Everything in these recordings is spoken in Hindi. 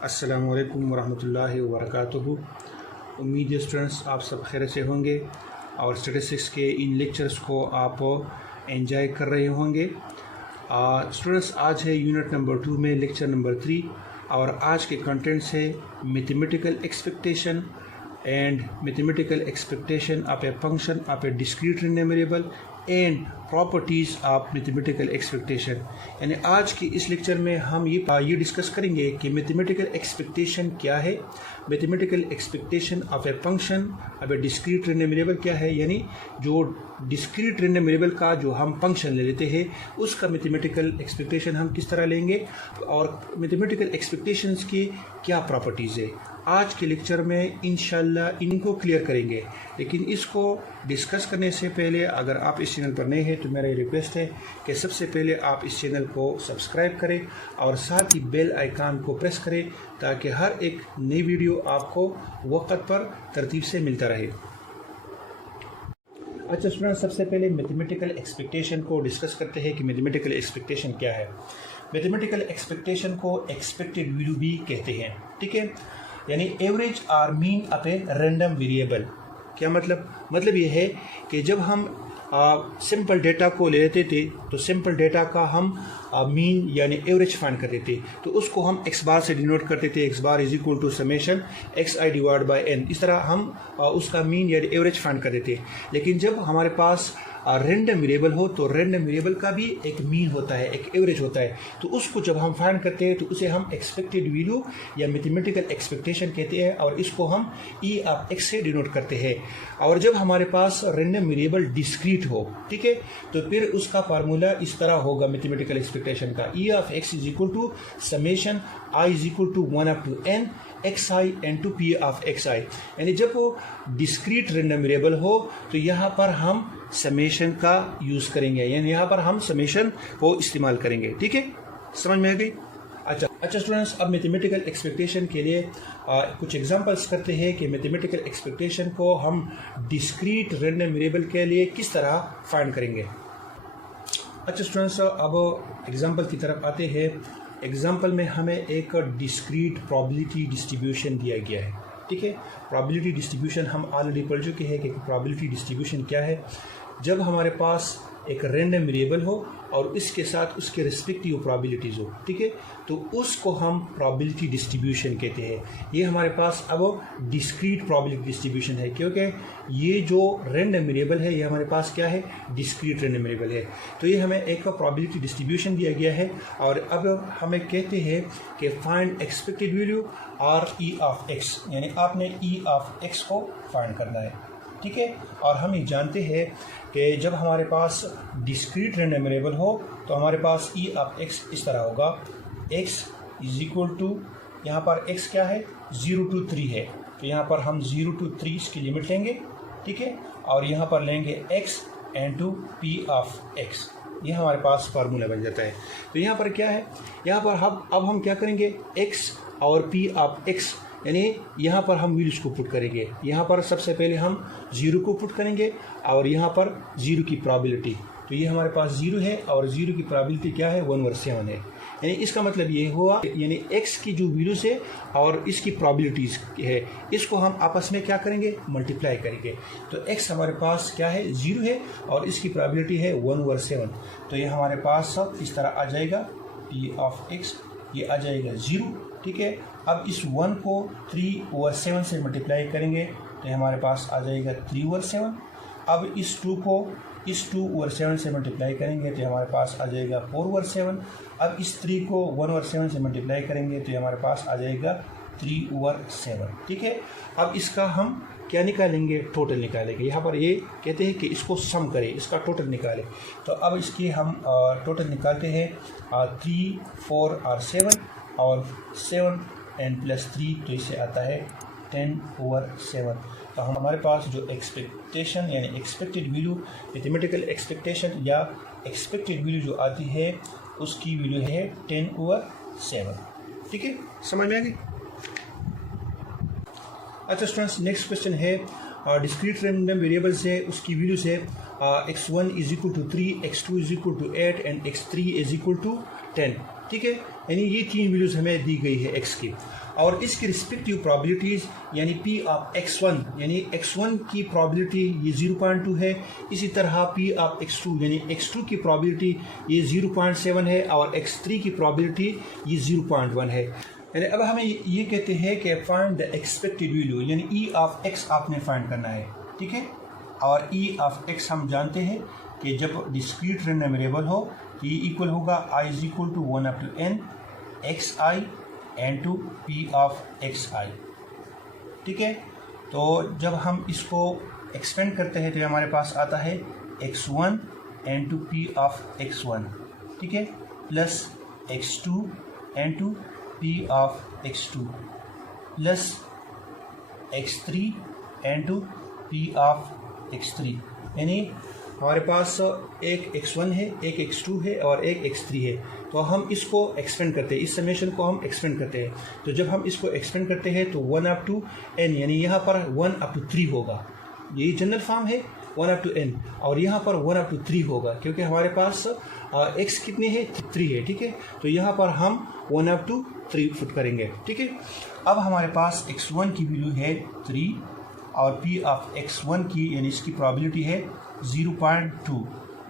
अस्सलामु अलैकुम वरहमतुल्लाहि वबरकातुहू। उम्मीद है स्टूडेंट्स आप सब खैर से होंगे और स्टैटिस्टिक्स के इन लेक्चर्स को आप एंजॉय कर रहे होंगे। स्टूडेंट्स आज है यूनिट नंबर 2 में लेक्चर नंबर 3 और आज के कंटेंट्स है mathematical expectation and mathematical expectation of a function of a discrete random variable and properties of mathematical expectation। यानी आज की इस लेक्चर में हम ये डिस्कस करेंगे कि मैथमेटिकल एक्सपेक्टेशन क्या है, mathematical expectation of a function of A discrete random variable क्या है, यानी जो डिस्क्रीट रैंडम वेरिएबल का जो हम फंक्शन ले लेते हैं उसका मैथमेटिकल एक्सपेक्टेशन हम किस तरह लेंगे और मैथमेटिकल एक्सपेक्टेशंस की क्या प्रॉपर्टीज़ है। आज के लेक्चर में इंशाल्लाह इनको क्लियर करेंगे, लेकिन इसको डिस्कस करने से पहले अगर आप इस चैनल पर नए हैं तो मेरा रिक्वेस्ट है कि सबसे पहले आप इस चैनल को सब्सक्राइब करें और साथ ही बेल आइकन को प्रेस करें ताकि हर एक नई वीडियो आपको वक्त पर तरतीब से मिलता रहे। अच्छा स्टूडेंट, सबसे पहले मैथमेटिकल एक्सपेक्टेशन को डिस्कस करते हैं कि मैथमेटिकल एक्सपेक्टेशन क्या है। मैथमेटिकल एक्सपेक्टेशन को एक्सपेक्टेड वैल्यू भी कहते हैं, ठीक है, यानी एवरेज और mean of a random variable. क्या मतलब ये है कि जब हम सिंपल डेटा को ले लेते थे तो सिंपल डेटा का हम मीन यानी एवरेज फाइंड करते थे, तो उसको हम एक्स बार से डिनोट करते थे। X bar is equal to summation X I divide by N, इस तरह हम उसका मीन यानी एवरेज फाइंड करते थे। लेकिन जब हमारे पास रैंडम वेरिएबल हो तो रैंडम वेरिएबल का भी एक मीन होता है, एक एवरेज होता है, तो उसको जब हम फाइंड करते हैं तो उसे हम एक्सपेक्टेड वैल्यू या मैथमेटिकल एक्सपेक्टेशन कहते हैं और इसको हम ई ऑफ एक्स से डिनोट करते हैं। और जब हमारे पास रैंडम वेरिएबल डिस्क्रीट हो, ठीक है, तो फिर उसका फार्मूला इस तरह होगा मैथमेटिकल एक्सपेक्टेशन का, E of X is equal to summation I is equal to 1 up to N X I into P of X I. यानी जब वो डिस्क्रीट रैंडम वेरिएबल हो तो यहाँ पर हम समेशन का यूज़ करेंगे, यानी यहाँ पर हम समेशन को इस्तेमाल करेंगे, ठीक है, समझ में आ गई। अच्छा स्टूडेंट्स, अब मैथमेटिकल एक्सपेक्टेशन के लिए कुछ एग्जांपल्स करते हैं कि मैथमेटिकल एक्सपेक्टेशन को हम डिस्क्रीट रैंडम वेरिएबल के लिए किस तरह फाइंड करेंगे। अच्छा स्टूडेंट्स, अब एग्जांपल की तरफ आते हैं। एग्जाम्पल में हमें एक डिस्क्रीट प्रोबेबिलिटी डिस्ट्रीब्यूशन दिया गया है, ठीक है। प्रोबेबिलिटी डिस्ट्रीब्यूशन हम ऑलरेडी पढ़ चुके हैं कि प्रोबेबिलिटी डिस्ट्रीब्यूशन क्या है। जब हमारे पास एक रैंडम वेरिएबल हो और इसके साथ उसके रिस्पेक्टिव प्रोबेबिलिटीज़ हो, ठीक है, तो उसको हम प्रोबेबिलिटी डिस्ट्रीब्यूशन कहते हैं। ये हमारे पास अब डिस्क्रीट प्रोबेबिलिटी डिस्ट्रीब्यूशन है क्योंकि ये जो रैंडम वेरिएबल है ये हमारे पास क्या है, डिस्क्रीट रैंडम वेरिएबल है। तो ये हमें एक प्रोबेबिलिटी डिस्ट्रीब्यूशन दिया गया है और अब हमें कहते हैं कि फाइंड एक्सपेक्टेड वैल्यू और ई ऑफ एक्स, यानी आपने ई ऑफ एक्स को फाइंड करना है, ठीक है। और हम ये जानते हैं कि जब हमारे पास डिस्क्रीट रैंडम वेरिएबल हो तो हमारे पास ई ऑफ एक्स इस तरह होगा, x इज इक्वल टू, यहाँ पर x क्या है, 0 to 3 है, तो यहाँ पर हम 0 to 3 इसकी लिमिट लेंगे, ठीक है, और यहाँ पर लेंगे x into p of x, ये हमारे पास फार्मूला बन जाता है। तो यहाँ पर क्या है, यहाँ पर अब हम क्या करेंगे, x और p ऑफ x, यानी यहाँ पर हम वैल्यूज को पुट करेंगे। यहाँ पर सबसे पहले हम 0 को पुट करेंगे और यहाँ पर 0 की प्रोबेबिलिटी, तो ये हमारे पास 0 है और 0 की प्रोबेबिलिटी क्या है, 1/7 है। यानी इसका मतलब ये हुआ, यानी x की जो वैल्यूज है और इसकी प्रोबेबिलिटीज़ है, इसको हम आपस में क्या करेंगे, मल्टीप्लाई करेंगे। तो x हमारे पास क्या है, 0 है और इसकी प्रोबेबिलिटी है 1/7, तो ये हमारे पास सब इस तरह आ जाएगा, p ऑफ x ये आ जाएगा 0, ठीक है। अब इस 1 को 3/7 से मल्टीप्लाई करेंगे तो हमारे पास आ जाएगा 3/7। अब इस 2 को इस 2/7 से मल्टीप्लाई करेंगे तो हमारे पास आ जाएगा 4/7। अब इस 3 को 1/7 से मल्टीप्लाई करेंगे तो हमारे पास आ जाएगा 3/7, ठीक है। अब इसका हम क्या निकालेंगे, टोटल निकालेंगे। यहाँ पर ये कहते हैं कि इसको सम करें, इसका टोटल निकालें। तो अब इसकी हम टोटल निकालते हैं, 3, 4 और 7 और 7 एंड प्लस 3, तो इससे आता है 10/7। तो हमारे पास जो एक्सपेक्टेशन यानी एक्सपेक्टेड वैल्यू, मैथमेटिकल एक्सपेक्टेशन या एक्सपेक्टेड वैल्यू जो आती है उसकी वैल्यू है 10/7, ठीक है, समझ में आ गई। अच्छा स्टूडेंट्स, नेक्स्ट क्वेश्चन है डिस्क्रीट रैंडम वेरिएबल से उसकी वैल्यूज है x1 is equal to 3, x2 is equal to 8 and x3 is equal to 10, ठीक है। यानी ये 3 वैल्यूज़ हमें दी गई है x की, और इसकी रिस्पेक्टिव प्रोबेबिलिटीज़ यानी p ऑफ x1 यानी x1 की प्रोबेबिलिटी ये 0.2 है, इसी तरह p ऑफ x2 यानी x2 की प्रोबेबिलिटी ये 0.7 है, और x3 की प्रोबेबिलिटी ये 0.1 है। यानी अब हमें ये कहते हैं कि फाइंड द एक्सपेक्टेड वैल्यू, यानी e ऑफ x आपने फाइंड करना है, ठीक है। और e ऑफ x हम जानते हैं कि जब डिस्क्रीट रैंडम वेरिएबल हो तो ये इक्वल होगा i is equal to 1 up to n xi into p of xi, ठीक है। तो जब हम इसको एक्सपेंड करते हैं तो हमारे पास आता है x1 and to p of x1, ठीक है, plus x2 into p of x2 plus x3 into p of x3। यानी हमारे पास एक x1 है, एक x2 है और एक x3 है। तो हम इसको एक्सपेंड करते हैं, इस समेशन को हम एक्सपेंड करते हैं। तो जब हम इसको एक्सपेंड करते हैं तो 1 अप टू n, यानी यहाँ पर 1 अप टू 3 होगा, यही जनरल फॉर्म है 1 अप टू n, और यहाँ पर 1 अप टू 3 होगा क्योंकि हमारे पास x कितने हैं 3 है, ठीक है। तो यहाँ पर हम 1 अप टू 3 फुट करेंगे, ठीक है। अब हमारे पास x1 की वैल्यू है 3 और p ऑफ x1 की यानी इसकी प्रोबेबिलिटी है 0.2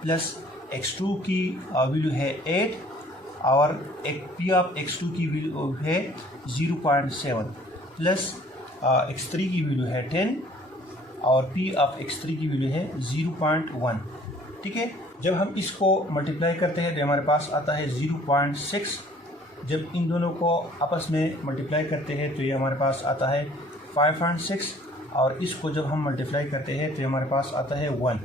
प्लस x2 की वैल्यू है 8 और एक p ऑफ x2 की वैल्यू है 0.7 प्लस x3 की वैल्यू है 10 और p ऑफ x3 की वैल्यू है 0.1, ठीक है। जब हम इसको मल्टीप्लाई करते हैं तो हमारे पास आता है 0.6। जब इन दोनों को आपस में मल्टीप्लाई करते हैं तो ये हमारे पास आता है 5.6, और इसको जब हम मल्टीप्लाई करते हैं तो हमारे पास आता है 1,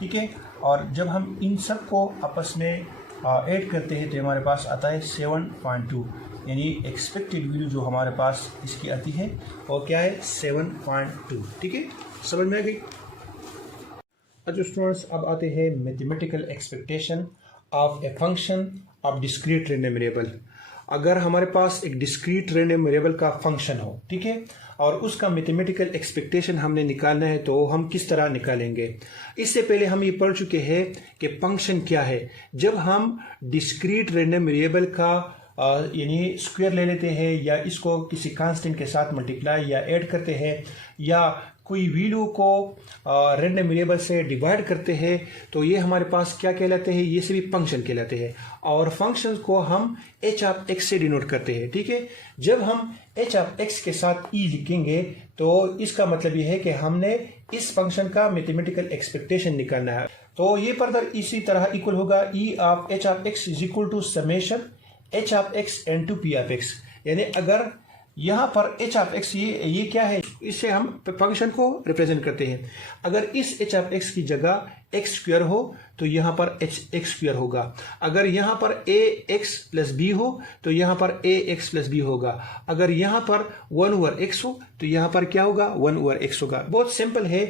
ठीक है। और जब हम इन सब को आपस में ऐड करते हैं तो हमारे पास आता है 7.2, यानी एक्सपेक्टेड वैल्यू जो हमारे पास इसकी आती है वो क्या है 7.2, ठीक है। समझ में आ गई। अच्छा स्टूडेंट्स, अब आते हैं mathematical expectation of a function of discrete random variable. अगर हमारे पास एक डिस्क्रीट रैंडम वेरिएबल का फंक्शन हो, ठीक है, और उसका मैथमेटिकल एक्सपेक्टेशन हमने निकालना है तो हम किस तरह निकालेंगे। इससे पहले हम ये पढ़ चुके हैं कि फंक्शन क्या है। जब हम डिस्क्रीट रैंडम वेरिएबल का यानी स्क्वायर ले लेते हैं या इसको किसी कांस्टेंट के साथ मल्टीप्लाई या ऐड करते हैं या कोई वैल्यू को रैंडम वेरिएबल से डिवाइड करते हैं तो ये हमारे पास क्या कहलाते हैं, ये सभी फंक्शन कहलाते हैं। और फंक्शन को हम h ऑफ x से डिनोट करते हैं, ठीक है। जब हम h ऑफ x के साथ e लिखेंगे तो इसका मतलब ये है कि हमने इस फंक्शन का मैथमेटिकल एक्सपेक्टेशन निकालना है। तो ये फर्दर इसी तरह इक्वल होगा e of h of x is equal to summation h of x into p of x। यानी अगर यहाँ पर h ऑफ x ये क्या है, इससे हम फंक्शन को रिप्रेजेंट करते हैं। अगर इस h ऑफ x की जगह x स्क्वायर हो तो यहाँ पर x स्क्वायर होगा। अगर यहाँ पर ax प्लस b हो तो यहाँ पर ax प्लस b होगा। अगर यहाँ पर 1 ओवर x हो तो यहाँ पर क्या होगा 1 ओवर x होगा। बहुत सिंपल है,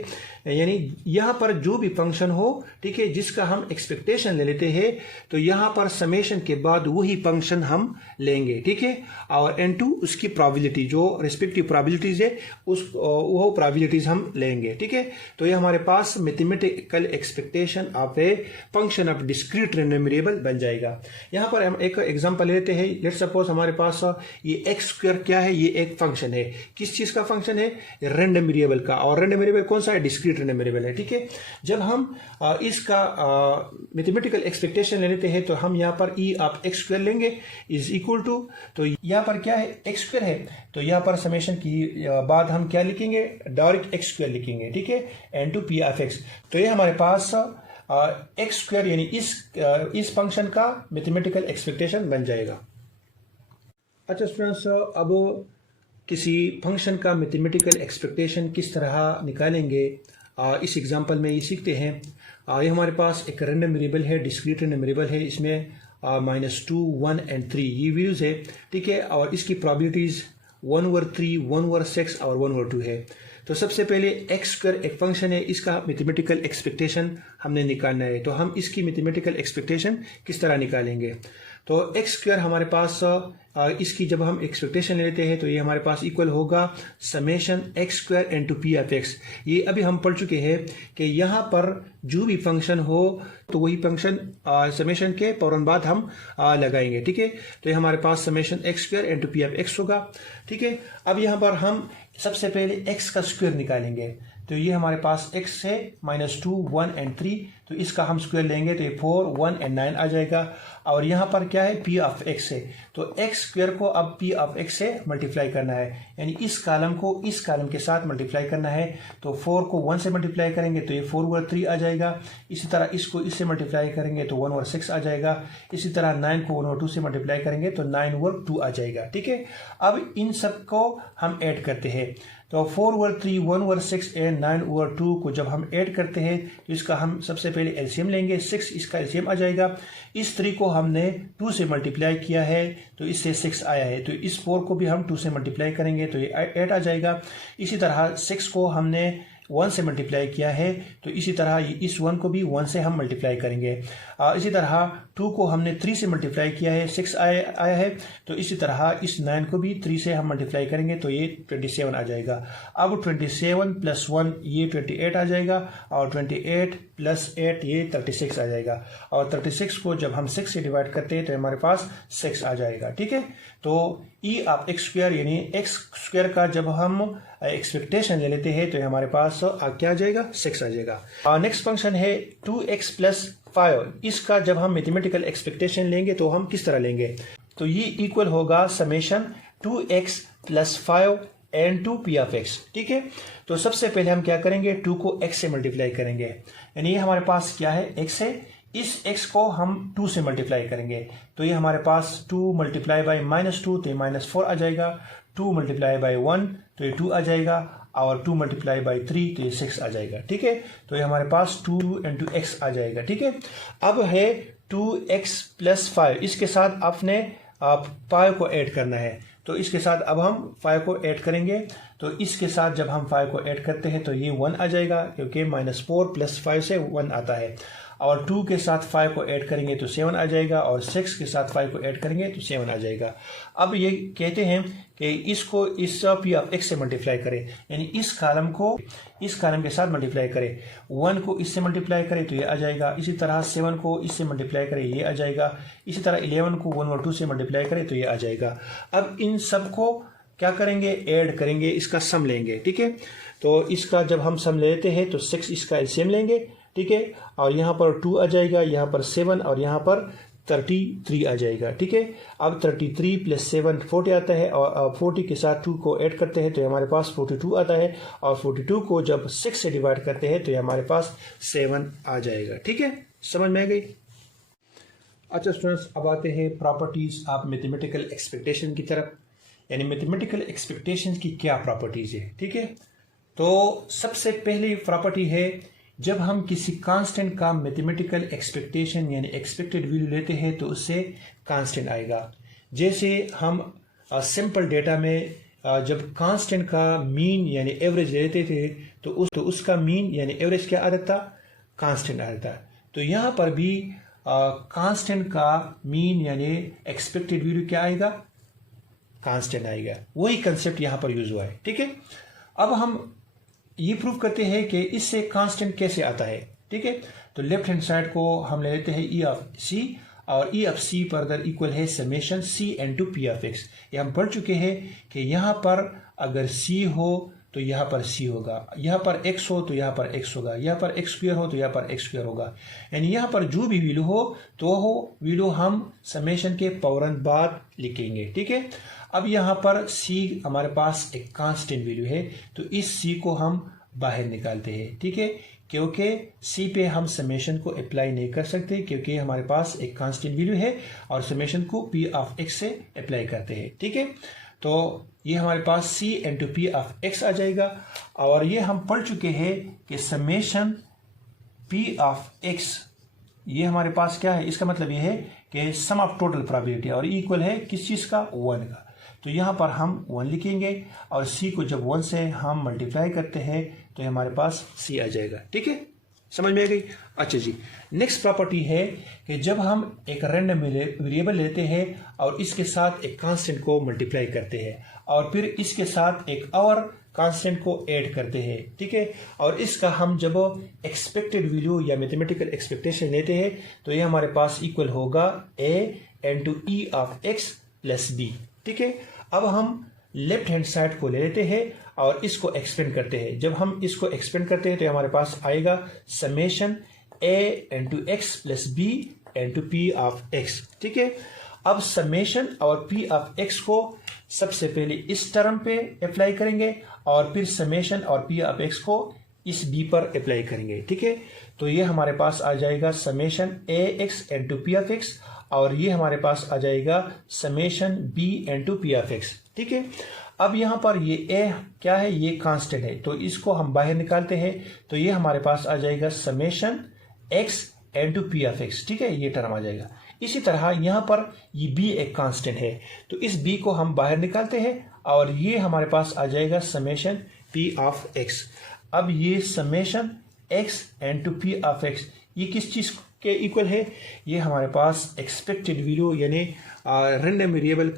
यानी यहाँ पर जो भी फंक्शन हो, ठीक है, जिसका हम एक्सपेक्टेशन ले लेते हैं तो यहाँ पर समेशन के बाद वही फंक्शन हम लेंगे, ठीक है। और n2 उसकी प्रोबेबिलिटी जो रिस्पेक्टिव प्रोबेबिलिटीज है वो प्रोबेबिलिटीज हम लेंगे, ठीक है। तो ये हमारे पास mathematical expectation of a function of discrete random variable बन जाएगा। यहाँ पर हम एक एग्जांपल लेते हैं। लेट्स सपोज हमारे पास ये एक्स स्क्वायर क्या है, ये एक फंक्शन है। किस चीज का फंक्शन है, रैंडम वेरिएबल का। और रैंडम वेरिएबल कौन सा है, डिस्क्रीट रैंडम वेरिएबल है, ठीक है। जब हम इसका मैथमेटिकल एक्सपेक्टेशन ले लेते हैं तो हम यहाँ पर ई ऑफ एक्स स्क्वायर लेंगे इज इक्वल टू, तो यहाँ पर क्या है एक्स स्क्वायर है, तो यहाँ पर समेशन की बाद हम क्या लिखेंगे, डायरेक्ट एक्स स्क्वायर लिखेंगे, ठीक है, into P of X. तो ये हमारे पास एक्स स्क्वायर यानी इस फंक्शन का मैथमेटिकल एक्सपेक्टेशन बन जाएगा। अच्छा स्टूडेंट्स, अब किसी फंक्शन का मैथमेटिकल एक्सपेक्टेशन किस तरह निकालेंगे इस एग्जांपल में ये सीखते हैं। ये हमारे पास एक रैंडम वेरिएबल है, डिस्क्रीट रैंडम वेरिएबल है। इसमें -2, 1 एंड 3 ये वैल्यूज है, ठीक है। और इसकी प्रोबेबिलिटीज 1 ओवर 3, 1 ओवर 6 और 1 ओवर 2 है। तो सबसे पहले एक्स स्क्वायर एक फंक्शन है, इसका मैथमेटिकल एक्सपेक्टेशन हमने निकालना है। तो हम इसकी मैथमेटिकल एक्सपेक्टेशन किस तरह निकालेंगे, तो एक्स स्क्वायर हमारे पास इसकी जब हम एक्सपेक्टेशन लेते हैं तो ये हमारे पास इक्वल होगा summation X square into P of X. ये अभी हम पढ़ चुके हैं कि यहाँ पर जो भी फंक्शन हो तो वही फंक्शन समेशन के फौरन बाद हम लगाएंगे। ठीक है, तो ये हमारे पास summation X square into P of X होगा। ठीक है, अब यहाँ पर हम सबसे पहले एक्स का स्क्वायर निकालेंगे। तो ये हमारे पास x है -2, 1 एंड 3, तो इसका हम स्क्वायर लेंगे तो ये 4, 1 एंड 9 आ जाएगा। और यहाँ पर क्या है, p ऑफ x है, तो x स्क्वायर को अब p ऑफ x से मल्टीप्लाई करना है, यानी इस कॉलम को इस कॉलम के साथ मल्टीप्लाई करना है। तो 4 को 1 से मल्टीप्लाई करेंगे तो ये 4 ओवर 3 आ जाएगा। इसी तरह इसको इससे मल्टीप्लाई करेंगे तो 1 ओवर 6 आ जाएगा। इसी तरह 9 को 1 ओवर 2 से मल्टीप्लाई करेंगे तो 9 ओवर 2 आ जाएगा। ठीक है, अब इन सब को हम ऐड करते हैं। तो 4 ओवर 3, 1 ओवर 6 एंड 9 ओवर 2 को जब हम ऐड करते हैं तो इसका हम सबसे पहले एलसीएम लेंगे। 6 इसका एलसीएम आ जाएगा। इस 3 को हमने 2 से मल्टीप्लाई किया है तो इससे 6 आया है। तो इस 4 को भी हम 2 से मल्टीप्लाई करेंगे तो ये 8 आ जाएगा। इसी तरह 6 को हमने 1 से मल्टीप्लाई किया है तो इसी तरह इस 1 को भी 1 से हम मल्टीप्लाई करेंगे। इसी तरह 2 को हमने 3 से मल्टीप्लाई किया है, 6 आया है, तो इसी तरह इस 9 को भी 3 से हम मल्टीप्लाई करेंगे तो ये 27 आ जाएगा। अब 27 प्लस 1 ये 28 आ जाएगा और 28 प्लस 8 ये 36 आ जाएगा। और 36 को जब हम 6 से डिवाइड करते हैं तो हमारे पास 6 आ जाएगा। ठीक है, तो ई ऑफ एक्स स्क्वायर यानी एक्स स्क्वायर का जब हम एक्सपेक्टेशन ले लेते हैं तो हमारे पास क्या आ जाएगा, 6 आ जाएगा। नेक्स्ट फंक्शन है 2x प्लस 5। इसका जब हम मैथमेटिकल एक्सपेक्टेशन लेंगे तो हम किस तरह लेंगे, तो ये इक्वल होगा summation 2x plus 5 and 2 p of x। ठीक है, तो सबसे पहले हम क्या करेंगे, 2 को x से मल्टीप्लाई करेंगे, यानी ये हमारे पास क्या है, x है। इस x को हम 2 से मल्टीप्लाई करेंगे तो ये हमारे पास 2 मल्टीप्लाई बाई -2 तो ये -4 आ जाएगा। 2 मल्टीप्लाई बाई 1 तो ये 2 आ जाएगा और 2 मल्टीप्लाई बाई 3 तो ये 6 आ जाएगा। ठीक है, तो ये हमारे पास 2 इंटू x आ जाएगा। ठीक है, अब है 2x प्लस 5, इसके साथ आपने 5 को ऐड करना है। तो इसके साथ अब हम 5 को ऐड करेंगे तो इसके साथ जब हम 5 को ऐड करते हैं तो ये 1 आ जाएगा क्योंकि -4 प्लस 5 से 1 आता है। और 2 के साथ 5 को ऐड करेंगे तो 7 आ जाएगा और 6 के साथ 5 को ऐड करेंगे तो 7 आ जाएगा। अब ये कहते हैं कि इसको इस p ऑफ x से मल्टीप्लाई करें, यानी इस कॉलम को इस कॉलम के साथ मल्टीप्लाई करें। 1 को इससे मल्टीप्लाई करें तो ये आ जाएगा। इसी तरह 7 को इससे मल्टीप्लाई करें ये आ जाएगा। इसी तरह 11 को 1 और 2 से मल्टीप्लाई करें तो ये आ जाएगा। अब इन सब को क्या करेंगे, ऐड करेंगे, इसका सम लेंगे। ठीक है, तो इसका जब हम सम लेते हैं तो 6 इसका एलसीएम लेंगे। ठीक है, और यहाँ पर 2 आ जाएगा, यहाँ पर 7 और यहाँ पर 33 आ जाएगा। ठीक है, अब 33 प्लस 7 40 आता है और 40 के साथ 2 को ऐड करते हैं तो हमारे पास 42 आता है और 42 को जब 6 से डिवाइड करते हैं तो हमारे पास 7 आ जाएगा। ठीक है, समझ में आ गई। अच्छा स्टूडेंट्स, अब आते हैं प्रॉपर्टीज ऑफ मैथमेटिकल एक्सपेक्टेशन की तरफ, यानी मैथमेटिकल एक्सपेक्टेशन की क्या प्रॉपर्टीज है। ठीक है, तो सबसे पहली प्रॉपर्टी है जब हम किसी कांस्टेंट का मैथमेटिकल एक्सपेक्टेशन यानी एक्सपेक्टेड वैल्यू लेते हैं तो उससे कांस्टेंट आएगा। जैसे हम सिंपल डेटा में जब कांस्टेंट का मीन यानी एवरेज लेते थे तो उसका मीन यानी एवरेज क्या आता था, कांस्टेंट आता था। तो यहाँ पर भी कांस्टेंट का मीन यानी एक्सपेक्टेड वैल्यू क्या आएगा, कांस्टेंट आएगा। वही कंसेप्ट यहाँ पर यूज हुआ है। ठीक है, अब हम ये प्रूव करते हैं कि इससे कांस्टेंट कैसे आता है। ठीक है, तो लेफ्ट हैंड साइड को हम ले लेते हैं ई ऑफ सी और E of C further equal है summation C into P of X. ये हम पढ़ चुके हैं कि यहाँ पर अगर सी हो तो यहाँ पर सी होगा, यहाँ पर x हो तो यहाँ पर x होगा, यहाँ पर x स्क्वायर हो तो यहाँ पर x स्क्वायर होगा, यानी यहाँ पर जो भी वैल्यू हो तो वो वैल्यू हम समेशन के फौरन बाद लिखेंगे। ठीक है, अब यहाँ पर c हमारे पास एक कांस्टेंट वैल्यू है तो इस c को हम बाहर निकालते हैं। ठीक है, क्योंकि c पे हम समेशन को अप्लाई नहीं कर सकते क्योंकि हमारे पास एक कांस्टेंट वैल्यू है और समेशन को p ऑफ x से अप्लाई करते हैं। ठीक है, तो ये हमारे पास c into P of x आ जाएगा और ये हम पढ़ चुके हैं कि समेशन p ऑफ x ये हमारे पास क्या है, इसका मतलब ये है कि सम ऑफ टोटल प्रोबेबिलिटी और इक्वल है किस चीज़ का, 1 का। तो यहाँ पर हम 1 लिखेंगे और c को जब 1 से हम मल्टीप्लाई करते हैं तो हमारे पास c आ जाएगा। ठीक है, समझ में आ गई? अच्छा जी, नेक्स्ट प्रॉपर्टी है कि जब हम एक रैंडम वेरिएबल लेते हैं और इसके साथ एक कांस्टेंट को मल्टीप्लाई करते हैं और फिर इसके साथ एक और कांस्टेंट को ऐड करते हैं, ठीक है, और इसका हम जब एक्सपेक्टेड वैल्यू या मैथमेटिकल एक्सपेक्टेशन लेते हैं तो ये हमारे पास इक्वल होगा a into e of x plus b, ठीक है। अब हम लेफ्ट हैंड साइड को ले लेते हैं और इसको एक्सपेंड करते हैं। जब हम इसको एक्सपेंड करते हैं तो हमारे पास आएगा summation a into x plus b into p of x, ठीक है। अब समेशन और p ऑफ x को सबसे पहले इस टर्म पे अप्लाई करेंगे और फिर समेशन और p ऑफ x को इस b पर अप्लाई करेंगे, ठीक है। तो ये हमारे पास आ जाएगा summation ax into p of x और ये हमारे पास आ जाएगा summation b into p of x, ठीक है। अब यहाँ पर ये a क्या है, ये कांस्टेंट है, तो इसको हम बाहर निकालते हैं तो ये हमारे पास आ जाएगा summation x into p of x, ठीक है, ये टर्म आ जाएगा। इसी तरह यहाँ पर ये b एक कांस्टेंट है तो इस b को हम बाहर निकालते हैं और ये हमारे पास आ जाएगा समेशन p ऑफ x। अब ये summation x into p of x ये किस चीज के इक्वल है, ये हमारे पास एक्सपेक्टेड वैल्यू यानी रैंडम वेरिएबल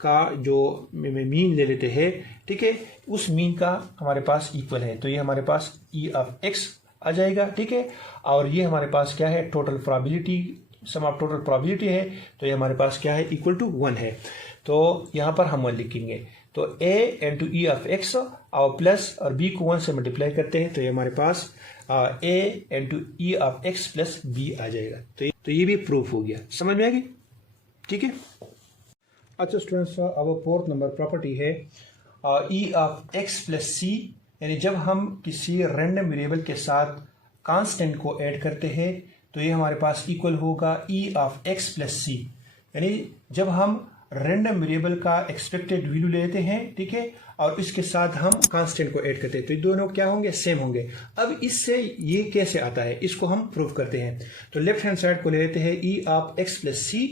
का जो मीन ले लेते हैं, ठीक है, उस मीन का हमारे पास इक्वल है। तो ये हमारे पास e ऑफ x आ जाएगा, ठीक है, और ये हमारे पास क्या है, total probability, sum of total probability है, तो ये हमारे पास क्या है, इक्वल टू 1 है। तो यहाँ पर हम 1 लिखेंगे तो a into e of x और प्लस और b को 1 से मल्टीप्लाई करते हैं तो ये हमारे पास a into e of x plus b आ जाएगा। तो ये भी प्रूफ हो गया, समझ में आ गई, ठीक है। अच्छा स्टूडेंट्स, अब फोर्थ नंबर प्रॉपर्टी है e of x plus c, यानी जब हम किसी रैंडम वेरिएबल के साथ कांस्टेंट को ऐड करते हैं तो ये हमारे पास इक्वल होगा e of x plus c, यानी जब हम रैंडम वेरिएबल का एक्सपेक्टेड वैल्यू लेते हैं, ठीक है, और इसके साथ हम कांस्टेंट को ऐड करते हैं तो ये दोनों क्या होंगे, सेम होंगे। अब इससे ये कैसे आता है, इसको हम प्रूव करते हैं। तो लेफ्ट हैंड साइड को ले लेते हैं e of x plus c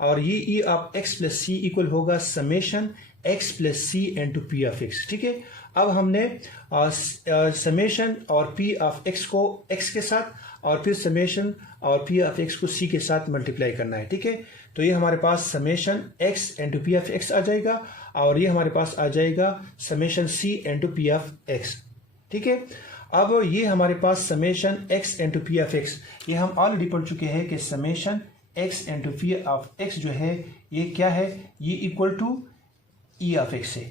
और ये e of x plus c equal होगा summation x plus c into p of x, ठीक है। अब हमने समेशन और p ऑफ x को x के साथ और फिर समेशन और p ऑफ x को c के साथ मल्टीप्लाई करना है, ठीक है। तो ये हमारे पास summation x into p of x आ जाएगा और ये हमारे पास आ जाएगा summation c into p of x, ठीक है। अब ये हमारे पास summation x into p of x ये हम ऑलरेडी पढ़ चुके हैं कि summation x into p of x जो है ये क्या है, ये equal to e of x है,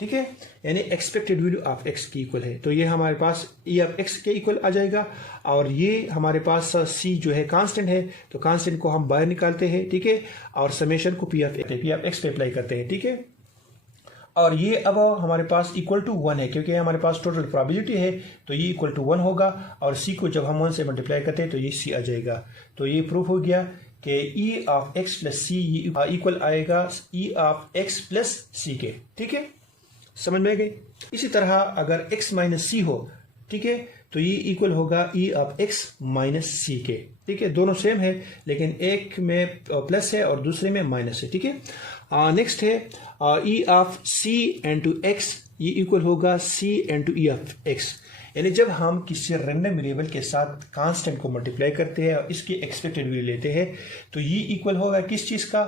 ठीक है, यानी एक्सपेक्टेड वैल्यू ऑफ x की इक्वल है। तो ये हमारे पास e ऑफ x के इक्वल आ जाएगा और ये हमारे पास c जो है कांस्टेंट है तो कांस्टेंट को हम बाहर निकालते हैं, ठीक है, और समेशन को p ऑफ x पे अप्लाई करते हैं, ठीक है। और ये अब हमारे पास इक्वल टू 1 है क्योंकि हमारे पास टोटल प्रोबेबिलिटी है तो ये इक्वल टू 1 होगा और c को जब हम 1 से मल्टीप्लाई करते हैं तो ये c आ जाएगा। तो ये प्रूफ हो गया कि e of x plus c equal आएगा e of x plus c के, ठीक है, समझ में गई। इसी तरह अगर x माइनस सी हो, ठीक है, तो ये इक्वल होगा e ऑफ x माइनस सी के, ठीक है, दोनों सेम है लेकिन एक में प्लस है और दूसरे में माइनस है, ठीक है। नेक्स्ट है e of c into x ये इक्वल होगा c into e of x, यानी जब हम किसी रैंडम वेरिएबल के साथ कांस्टेंट को मल्टीप्लाई करते हैं और इसकी एक्सपेक्टेड वैल्यू लेते हैं तो ये इक्वल होगा किस चीज का,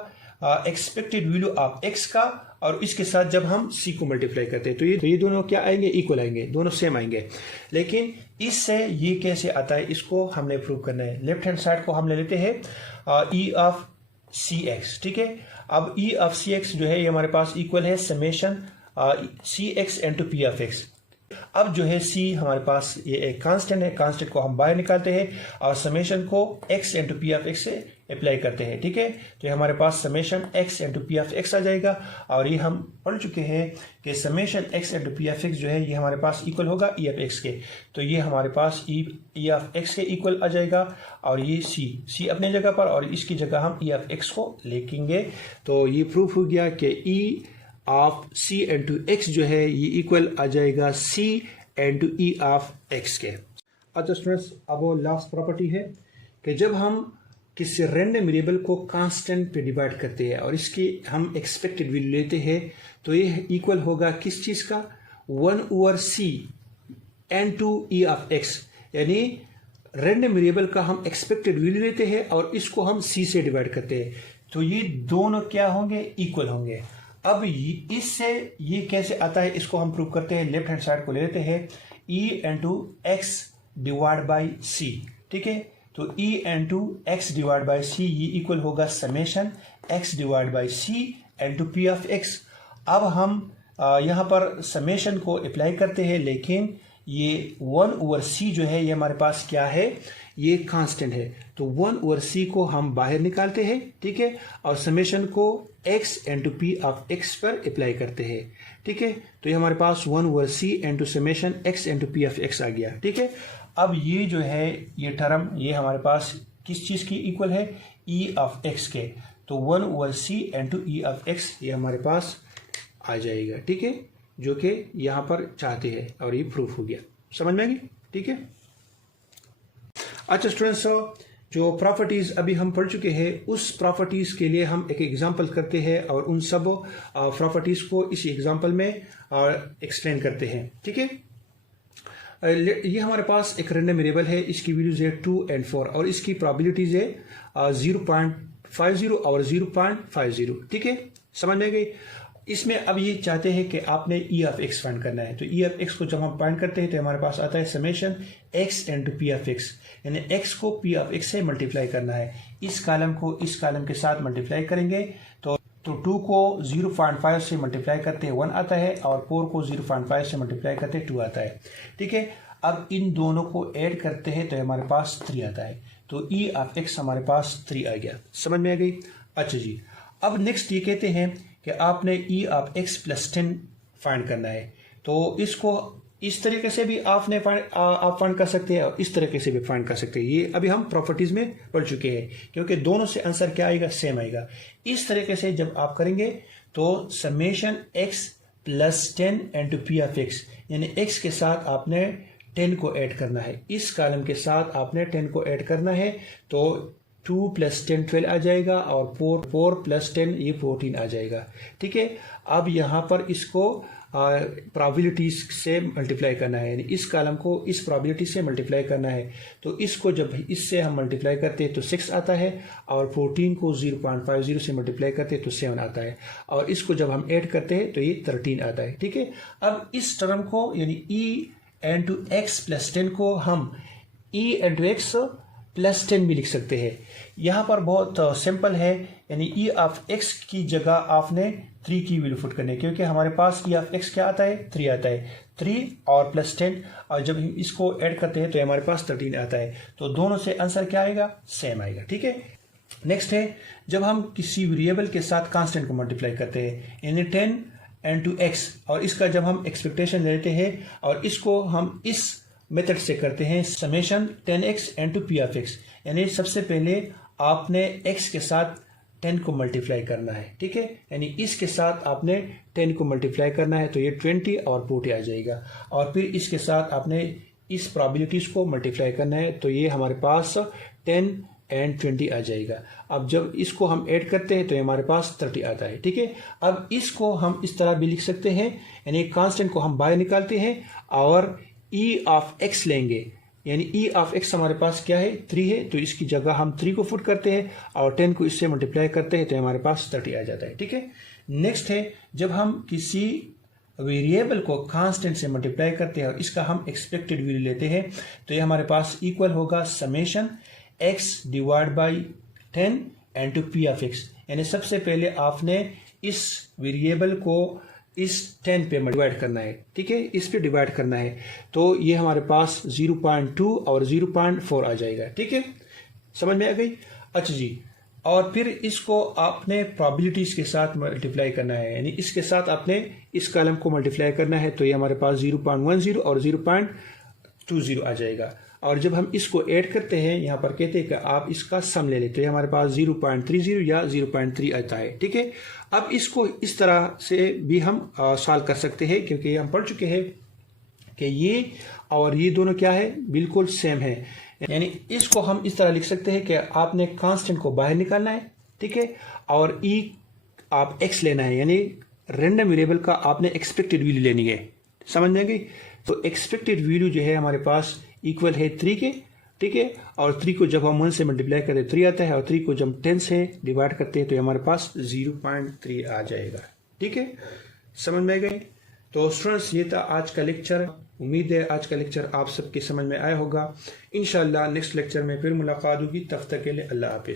एक्सपेक्टेड वैल्यू ऑफ x का, और इसके साथ जब हम c को मल्टीप्लाई करते हैं तो ये दोनों क्या आएंगे, इक्वल आएंगे, दोनों सेम आएंगे। लेकिन इससे ये कैसे आता है, इसको हमने प्रूव करना है। लेफ्ट हैंड साइड को हम ले लेते हैं e ऑफ cx, ठीक है। अब e ऑफ cx जो है ये हमारे पास इक्वल है summation cx into p of x। अब जो है c हमारे पास ये एक कांस्टेंट है, कांस्टेंट को हम बाहर निकालते हैं और समेशन को x into p of x से अप्लाई करते हैं, ठीक है। तो ये हमारे पास summation x into p of x आ जाएगा और ये हम पढ़ चुके हैं कि summation x into p of x जो है ये हमारे पास इक्वल होगा e ऑफ x के। तो ये हमारे पास e ऑफ x के इक्वल आ जाएगा और ये c अपने जगह पर और इसकी जगह हम e ऑफ x को लिखेंगे। तो ये प्रूफ हो गया कि e of c into x जो है ये इक्वल आ जाएगा c into e of x के। अच्छा स्टूडेंट्स, अब वो लास्ट प्रॉपर्टी है कि जब हम किसी रैंडम वेरिएबल को कांस्टेंट पे डिवाइड करते हैं और इसकी हम एक्सपेक्टेड वैल्यू लेते हैं तो ये इक्वल होगा किस चीज का, 1/c n2 e of x, यानी रैंडम वेरिएबल का हम एक्सपेक्टेड वैल्यू लेते हैं और इसको हम सी से डिवाइड करते हैं, तो ये दोनों क्या होंगे, इक्वल होंगे। अब इससे ये कैसे आता है, इसको हम प्रूव करते हैं। लेफ्ट हैंड साइड को ले लेते हैं, e into X divide by C, ठीक है। तो e into X divide by C ये इक्वल होगा summation x divide by C into P of X. अब हम यहाँ पर समेशन को अप्लाई करते हैं, लेकिन ये 1/c जो है ये हमारे पास क्या है, ये कांस्टेंट है। तो 1/c को हम बाहर निकालते हैं, ठीक है, और समेशन को x into P of X पर अप्लाई करते हैं, ठीक है। तो ये हमारे पास 1/c into summation x into P of X आ गया, ठीक है। अब ये जो है ये टर्म ये हमारे पास किस चीज़ की इक्वल है, e ऑफ x के। तो 1/c into e of x ये हमारे पास आ जाएगा, ठीक है, जो कि यहाँ पर चाहते हैं, और ये प्रूफ हो गया। समझ में आ गई, ठीक है। अच्छा स्टूडेंट्स, जो प्रॉपर्टीज़ अभी हम पढ़ चुके हैं उस प्रॉपर्टीज़ के लिए हम एक एग्जांपल करते हैं और उन सब प्रॉपर्टीज़ को इस एग्जांपल में एक्सप्लेन करते हैं, ठीक है। ये हमारे पास एक रैंडम वेरिएबल है, इसकी वैल्यूज है 2 और 4 और इसकी प्रोबेबिलिटीज है 0.50 और 0.50, ठीक है। समझ में गई। इसमें अब ये चाहते हैं कि आपने e ऑफ x फाइंड करना है। तो e ऑफ x को जब हम फाइंड करते हैं तो हमारे पास आता है summation x into P of x, यानी x को p ऑफ x से मल्टीप्लाई करना है। इस कॉलम को इस कॉलम के साथ मल्टीप्लाई करेंगे तो 2 को 0.5 से मल्टीप्लाई करते हैं 1 आता है, और 4 को 0.5 से मल्टीप्लाई करते हैं 2 आता है, ठीक है। अब इन दोनों को ऐड करते हैं तो हमारे पास 3 आता है। तो e ऑफ x हमारे पास 3 आ गया। समझ में आ गई। अच्छा जी, अब नेक्स्ट ये कहते हैं कि आपने e of x plus 10 find करना है। तो इसको इस तरीके से भी आप फाइंड कर सकते हैं और इस तरीके से भी फाइंड कर सकते हैं। ये अभी हम प्रॉपर्टीज में पढ़ चुके हैं, क्योंकि दोनों से आंसर क्या आएगा, सेम आएगा। इस तरीके से जब आप करेंगे तो summation x plus 10 into P of x, यानी x के साथ आपने 10 को ऐड करना है, इस कॉलम के साथ आपने 10 को ऐड करना है। तो 2 प्लस 10 12 आ जाएगा और 4 प्लस 10 ये 14 आ जाएगा, ठीक है। अब यहाँ पर इसको प्रोबेबिलिटीज से मल्टीप्लाई करना है, यानी इस कॉलम को इस प्रोबेबिलिटी से मल्टीप्लाई करना है। तो इसको जब इससे हम मल्टीप्लाई करते हैं तो 6 आता है, और 14 को 0.50 से मल्टीप्लाई करते हैं तो 7 आता है, और इसको जब हम ऐड करते हैं तो ये 13 आता है, ठीक है। अब इस टर्म को यानी e इंटू एक्स प्लस 10 को हम e इंटू एक्स प्लस 10 भी लिख सकते हैं। यहाँ पर बहुत सिंपल है, यानी e ऑफ x की जगह आपने 3 की वैल्यू पुट करनी है, क्योंकि हमारे पास e ऑफ x क्या आता है, 3 आता है। 3 और प्लस 10, और जब हम इसको ऐड करते हैं तो हमारे पास 13 आता है। तो दोनों से आंसर क्या आएगा, सेम आएगा, ठीक है। नेक्स्ट है, जब हम किसी वेरिएबल के साथ कांस्टेंट को मल्टीप्लाई करते हैं, यानी 10 इंटू एक्स, और इसका जब हम एक्सपेक्टेशन लेते हैं और इसको हम इस मेथड से करते हैं summation 10x into P of x, यानी सबसे पहले आपने x के साथ 10 को मल्टीप्लाई करना है, ठीक है। यानी इसके साथ आपने 10 को मल्टीप्लाई करना है तो ये 20 और 40 आ जाएगा, और फिर इसके साथ आपने इस प्रोबेबिलिटीज को मल्टीप्लाई करना है तो ये हमारे पास 10 एंड 20 आ जाएगा। अब जब इसको हम ऐड करते हैं तो हमारे पास 30 आता है, ठीक है। अब इसको हम इस तरह भी लिख सकते हैं, यानी कांस्टेंट को हम बाहर निकालते हैं और e ऑफ x लेंगे, यानी e ऑफ x हमारे पास क्या है, 3 है, तो इसकी जगह हम 3 को पुट करते हैं और 10 को इससे मल्टीप्लाई करते हैं तो हमारे पास 30 आ जाता है, ठीक है। नेक्स्ट है, जब हम किसी वेरिएबल को कांस्टेंट से मल्टीप्लाई करते हैं और इसका हम एक्सपेक्टेड वैल्यू लेते हैं तो ये हमारे पास इक्वल होगा summation x divide by 10 into P of x, यानी सबसे पहले आपने इस वेरिएबल को इस 10 पे डिवाइड करना है, ठीक है, इस पे डिवाइड करना है। तो ये हमारे पास 0.2 और 0.4 आ जाएगा, ठीक है। समझ में आ गई। अच्छा जी, और फिर इसको आपने प्रोबेबिलिटीज के साथ मल्टीप्लाई करना है, यानी इसके साथ आपने इस कॉलम को मल्टीप्लाई करना है तो ये हमारे पास 0.10 और 0.20 आ जाएगा। और जब हम इसको ऐड करते हैं, यहाँ पर कहते हैं कि आप इसका सम ले लेते हैं, हमारे पास 0.30 या 0.3 आता है, ठीक है। अब इसको इस तरह से भी हम सॉल्व कर सकते हैं, क्योंकि हम पढ़ चुके हैं कि ये और ये दोनों क्या है, बिल्कुल सेम है। यानी इसको हम इस तरह लिख सकते हैं कि आपने कांस्टेंट को बाहर निकालना है, ठीक है, और e आप x लेना है, यानी रैंडम वेरिएबल का आपने एक्सपेक्टेड वैल्यू लेनी है। समझ में गई। तो एक्सपेक्टेड वैल्यू जो है हमारे पास इक्वल है 3 के, ठीक है। और 3 को जब हम 1 से मल्टीप्लाई करते हैं 3 आता है, और 3 को जब 10 से डिवाइड करते हैं तो हमारे पास 0.3 आ जाएगा। ठीक है, समझ में गए? तो स्टूडेंट्स ये था आज का लेक्चर। उम्मीद है आज का लेक्चर आप सबके समझ में आया होगा। इंशाल्लाह नेक्स्ट लेक्चर में फिर मुलाकात होगी। तब तक के लिए अल्लाह हाफिज़।